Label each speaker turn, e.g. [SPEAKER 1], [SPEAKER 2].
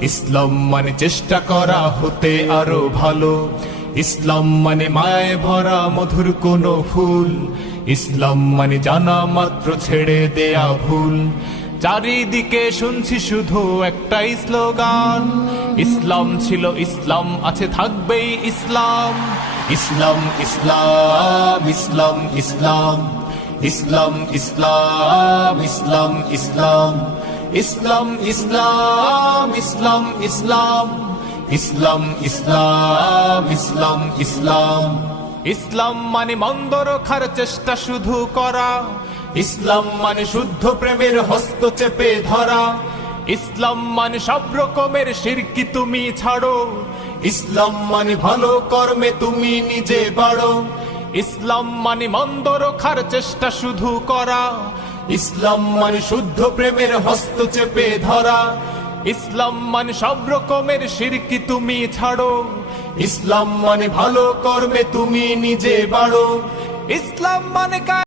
[SPEAKER 1] ইসলাম মানে চেষ্টা করা হতে আরও ভালো। ইসলাম মানে মায় ভরা মধুর কোনো ফুল। ইসলাম মানে জানা মাত্র ছেড়ে দেয়া ভুল। চারিদিকে শুনছি শুধু একটাই স্লোগান। ইসলাম ছিল ইসলাম, আছে থাকবেই ইসলাম। ইসলাম ইসলাম ইসলাম ইসলাম। ইসলাম ইসলাম ইসলাম ইসলাম। ইসলাম ইসলাম ইসলাম ইসলাম ইসলাম ইসলাম ইসলাম ইসলাম। ইসলাম মানে মন্দ রক্ষার চেষ্টা শুধু করা। ইসলাম মানে শুদ্ধ প্রেমের হস্ত চেপে ধরা। ইসলাম মানে সব রকমের শিরকি তুমি ছাড়ো। ইসলাম মানে ভালো কর্মে তুমি নিজে বাড়ো। ইসলাম মানে মন্দ রক্ষার চেষ্টা শুধু করা। ইসলাম মানে শুদ্ধ প্রেমের হস্ত চেপে ধরা। ইসলাম মানে সব রকমের সিরকি তুমি ছাড়ো। ইসলাম মানে ভালো কর্মে তুমি নিজে বাড়ো। ইসলাম মানে